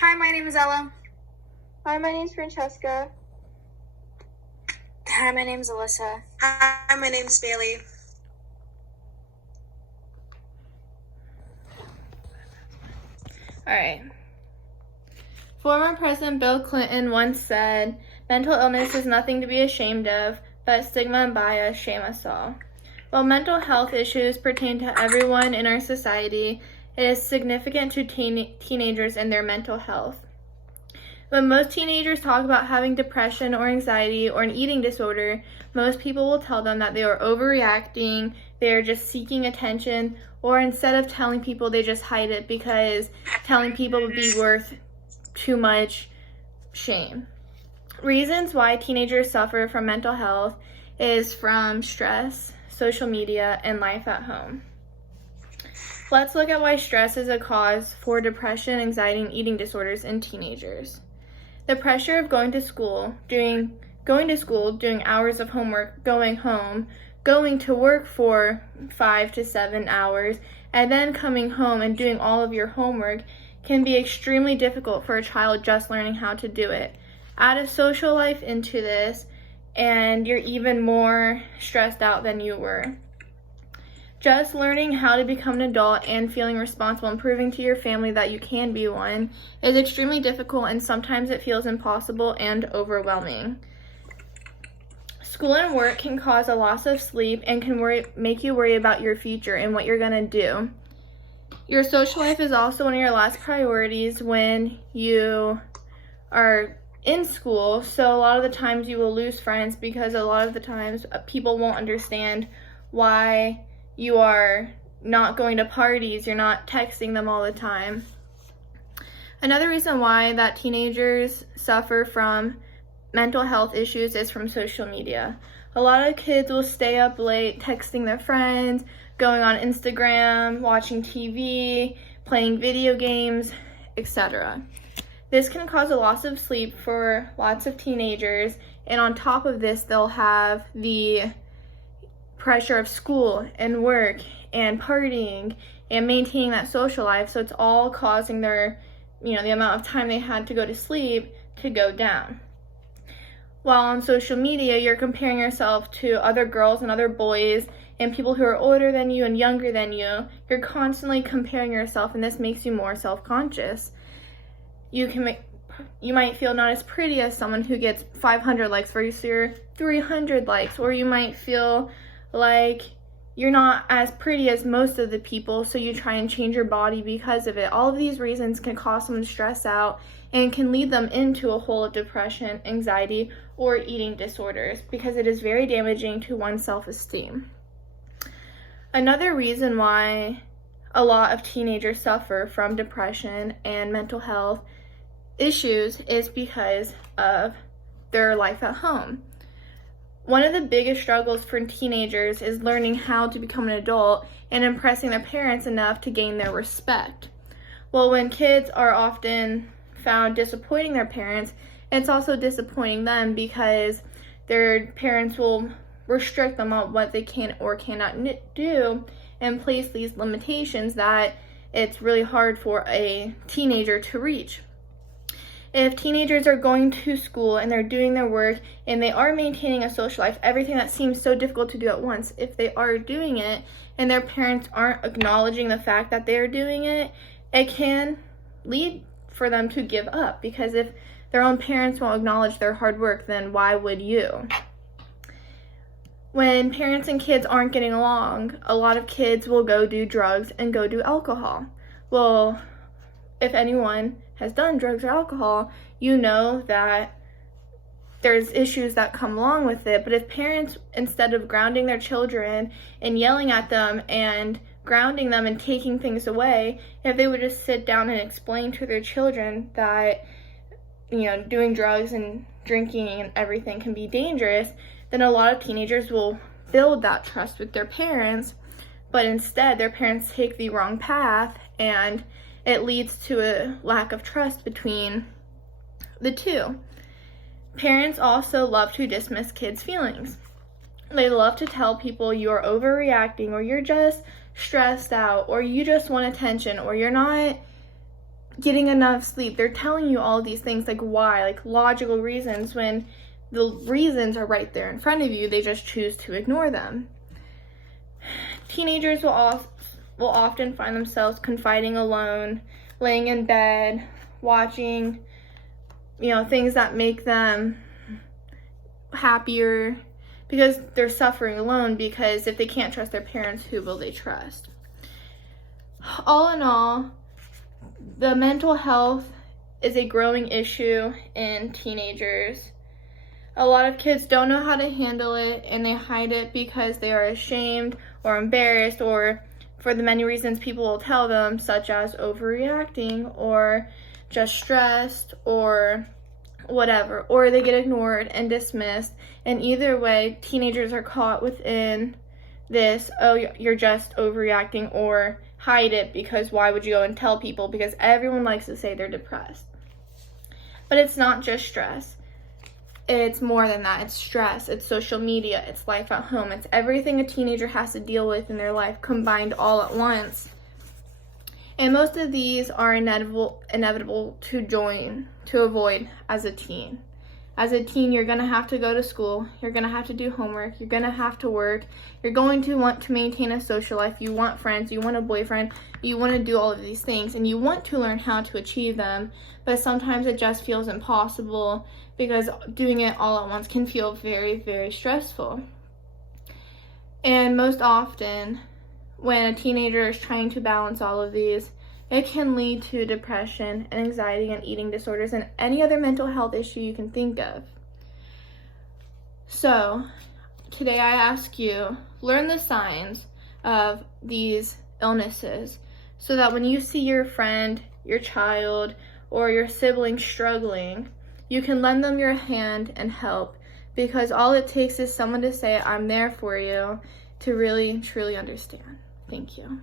Hi, my name is Ella. Hi, my name is Francesca. Hi, my name is Alyssa. Hi, my name is Bailey. All right. Former President Bill Clinton once said, "Mental illness is nothing to be ashamed of, but stigma and bias shame us all." While mental health issues pertain to everyone in our society, it is significant to teenagers and their mental health. When most teenagers talk about having depression or anxiety or an eating disorder, most people will tell them that they are overreacting, they are just seeking attention, or instead of telling people, they just hide it because telling people would be worth too much shame. Reasons why teenagers suffer from mental health is from stress, social media, and life at home. Let's look at why stress is a cause for depression, anxiety, and eating disorders in teenagers. The pressure of going to school, doing hours of homework, going home, going to work for 5 to 7 hours, and then coming home and doing all of your homework can be extremely difficult for a child just learning how to do it. Add a social life into this, and you're even more stressed out than you were. Just learning how to become an adult and feeling responsible and proving to your family that you can be one is extremely difficult, and sometimes it feels impossible and overwhelming. School and work can cause a loss of sleep and can make you worry about your future and what you're going to do. Your social life is also one of your last priorities when you are in school, so a lot of the times you will lose friends because a lot of the times people won't understand why you are not going to parties, you're not texting them all the time. Another reason why that teenagers suffer from mental health issues is from social media. A lot of kids will stay up late texting their friends, going on Instagram, watching TV, playing video games, etc. This can cause a loss of sleep for lots of teenagers, and on top of this, they'll have the pressure of school and work and partying and maintaining that social life, so it's all causing their, the amount of time they had to go to sleep to go down. While on social media, you're comparing yourself to other girls and other boys and people who are older than you and younger than you. You're constantly comparing yourself, and this makes you more self-conscious. You might feel not as pretty as someone who gets 500 likes versus your 300 likes, or you might feel like you're not as pretty as most of the people, so you try and change your body because of it. All of these reasons can cause someone to stress out and can lead them into a hole of depression, anxiety, or eating disorders because it is very damaging to one's self-esteem. Another reason why a lot of teenagers suffer from depression and mental health issues is because of their life at home. One of the biggest struggles for teenagers is learning how to become an adult and impressing their parents enough to gain their respect. Well, when kids are often found disappointing their parents, it's also disappointing them because their parents will restrict them on what they can or cannot do and place these limitations that it's really hard for a teenager to reach. If teenagers are going to school and they're doing their work and they are maintaining a social life, everything that seems so difficult to do at once, if they are doing it and their parents aren't acknowledging the fact that they're doing it, it can lead for them to give up, because if their own parents won't acknowledge their hard work, then why would you? When parents and kids aren't getting along, a lot of kids will go do drugs and go do alcohol. Well, if anyone has done drugs or alcohol, you know that there's issues that come along with it. But if parents, instead of grounding their children and yelling at them and grounding them and taking things away, if they would just sit down and explain to their children that, doing drugs and drinking and everything can be dangerous, then a lot of teenagers will build that trust with their parents. But instead, their parents take the wrong path, and it leads to a lack of trust between the two. Parents also love to dismiss kids' feelings. They love to tell people you're overreacting, or you're just stressed out, or you just want attention, or you're not getting enough sleep. They're telling you all these things, like why, like logical reasons, when the reasons are right there in front of you. They just choose to ignore them. Teenagers will often find themselves confiding alone, laying in bed, watching, things that make them happier, because they're suffering alone, because if they can't trust their parents, who will they trust? All in all, the mental health is a growing issue in teenagers. A lot of kids don't know how to handle it, and they hide it because they are ashamed or embarrassed, or for the many reasons people will tell them, such as overreacting or just stressed or whatever, or they get ignored and dismissed. And either way, teenagers are caught within this, oh, you're just overreacting, or hide it because why would you go and tell people, because everyone likes to say they're depressed. But it's not just stress. It's more than that. It's stress, it's social media, it's life at home, it's everything a teenager has to deal with in their life combined all at once. And most of these are inevitable to avoid as a teen. As a teen, you're going to have to go to school, you're going to have to do homework, you're going to have to work, you're going to want to maintain a social life, you want friends, you want a boyfriend, you want to do all of these things, and you want to learn how to achieve them, but sometimes it just feels impossible, because doing it all at once can feel very, very stressful. And most often, when a teenager is trying to balance all of these, it can lead to depression and anxiety and eating disorders and any other mental health issue you can think of. So, today I ask you, learn the signs of these illnesses so that when you see your friend, your child, or your sibling struggling, you can lend them your hand and help, because all it takes is someone to say, I'm there for you, to really, truly understand. Thank you.